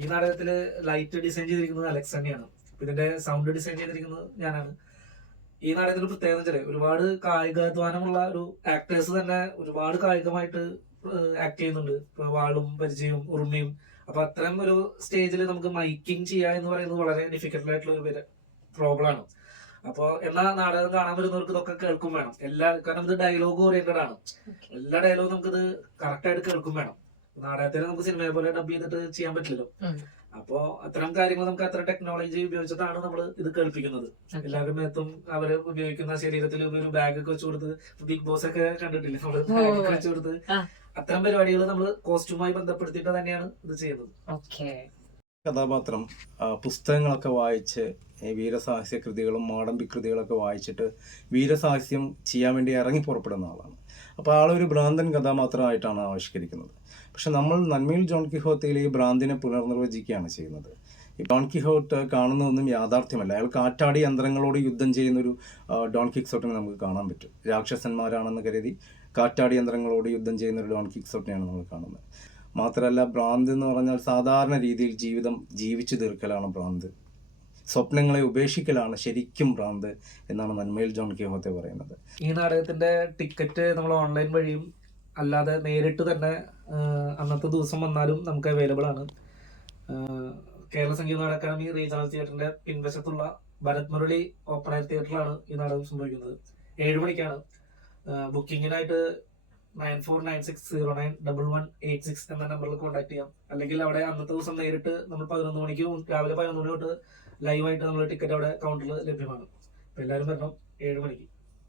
ഈ നാടകത്തിൽ light design ചെയ്തിരിക്കുന്നത് അലക്സ് തന്നെയാണ്. ഇതിന്റെ സൗണ്ട് ഡിസൈൻ ചെയ്തിരിക്കുന്നത് ഞാനാണ്. ഈ നാടകത്തിൽ പ്രത്യേകത വെച്ചാൽ ഒരുപാട് കായികാധ്വാനമുള്ള ഒരു ആക്ടേഴ്സ് തന്നെ ഒരുപാട് കായികമായിട്ട് ആക്ട് ചെയ്യുന്നുണ്ട്. ഇപ്പൊ വാളും പരിചയവും ഉറുമയും. അപ്പൊ അത്തരം ഒരു സ്റ്റേജിൽ നമുക്ക് മൈക്കിംഗ് ചെയ്യുക എന്ന് പറയുന്നത് വളരെ ഡിഫിക്കൽട്ട് ആയിട്ടുള്ള ഒരു പ്രോബ്ലം ആണ്. അപ്പൊ എന്നാ നാടകം കാണാൻ വരുന്നവർക്ക് ഇതൊക്കെ കേൾക്കും വേണം. എല്ലാ കാരണം ഇത് ഡയലോഗ് ഓറിയന്റഡ് ആണ്. എല്ലാ ഡയലോഗും നമുക്കിത് കറക്റ്റ് ആയിട്ട് കേൾക്കും വേണം. നാടകത്തിന് നമുക്ക് സിനിമയെ പോലെ ഡബ് ചെയ്തിട്ട് ചെയ്യാൻ പറ്റില്ലല്ലോ. അപ്പോ അത്തരം കാര്യങ്ങൾ നമുക്ക് അത്ര ടെക്നോളജി ഉപയോഗിച്ചിട്ടാണ് നമ്മൾ ഇത് കേൾപ്പിക്കുന്നത്. എല്ലാവരുടെ മേത്തും അവർ ഉപയോഗിക്കുന്ന ശരീരത്തിൽ ഒരു ബാഗ് ഒക്കെ വെച്ച് കൊടുത്ത് ബിഗ് ബോസ് ഒക്കെ കണ്ടിട്ടില്ലേ നമ്മൾ? ബാഗ് വെച്ച് കൊടുത്ത് അത്തരം പരിപാടികൾ നമ്മൾ കോസ്റ്റ്യൂമായി ബന്ധപ്പെടുത്തിയിട്ട് തന്നെയാണ് ഇത് ചെയ്യുന്നത്. ഓക്കെ. കഥാപാത്രം പുസ്തകങ്ങളൊക്കെ വായിച്ച് ഈ വീരസാഹസ്യ കൃതികളും മാടമ്പി കൃതികളൊക്കെ വായിച്ചിട്ട് വീരസാഹസ്യം ചെയ്യാൻ വേണ്ടി ഇറങ്ങി പുറപ്പെടുന്ന ആളാണ്. അപ്പോൾ ആളൊരു ഭ്രാന്തൻ കഥാപാത്രമായിട്ടാണ് ആവിഷ്കരിക്കുന്നത്. പക്ഷെ നമ്മൾ നന്മയിൽ ജോൺ കിഹോത്തയിൽ ഈ ഭ്രാന്തിനെ പുനർനിർവചിക്കുകയാണ് ചെയ്യുന്നത്. ഈ ഡോൺ കിഹോട്ട് കാണുന്നതൊന്നും യാഥാർത്ഥ്യമല്ല. അയാൾ കാറ്റാടി യന്ത്രങ്ങളോട് യുദ്ധം ചെയ്യുന്നൊരു ഡോൺ കിക്സോട്ടിനെ നമുക്ക് കാണാൻ പറ്റും. രാക്ഷസന്മാരാണെന്ന് കരുതി കാറ്റാടി യന്ത്രങ്ങളോട് യുദ്ധം ചെയ്യുന്ന ഒരു ഡോൺ കിക്സോട്ടിനെയാണ് നമ്മൾ കാണുന്നത്. മാത്രമല്ല ഭ്രാന്ത് എന്ന് പറഞ്ഞാൽ സാധാരണ രീതിയിൽ ജീവിതം ജീവിച്ചു തീർക്കലാണ് ഭ്രാന്ത്. സ്വപ്നങ്ങളെ ഉപേക്ഷിക്കലാണ് ശരിക്കും ഭ്രാന്ത് എന്നാണ് നന്മയിൽ ജോൺ കിഹോത്തെ പറയുന്നത്. ഈ നാടകത്തിന്റെ ടിക്കറ്റ് നമ്മൾ ഓൺലൈൻ വഴിയും അല്ലാതെ നേരിട്ട് തന്നെ അന്നത്തെ ദിവസം വന്നാലും നമുക്ക് അവൈലബിൾ ആണ്. കേരള സംഗീത അക്കാദമി റീജിയണൽ തിയേറ്ററിന്റെ പിൻവശത്തുള്ള ഭരത് മുരളി ഓപ്പറേറ്റ് തിയേറ്ററിലാണ് ഈ നാടകം സംഭവിക്കുന്നത്. ഏഴ് മണിക്കാണ്. ബുക്കിങ്ങിനായിട്ട് nine four nine six zero nine double one eight six എന്ന നമ്പറിൽ കോൺടാക്ട് ചെയ്യാം. അല്ലെങ്കിൽ അവിടെ അന്നത്തെ ദിവസം നേരിട്ട് നമ്മൾ പതിനൊന്ന് മണിക്ക് രാവിലെ പതിനൊന്ന് മണി തൊട്ട് ലൈവായിട്ട് നമ്മൾ ടിക്കറ്റ് അവിടെ കൗണ്ടറിൽ ലഭ്യമാണ്. അപ്പൊ എല്ലാവരും വരണം. ഏഴ് മണിക്ക്.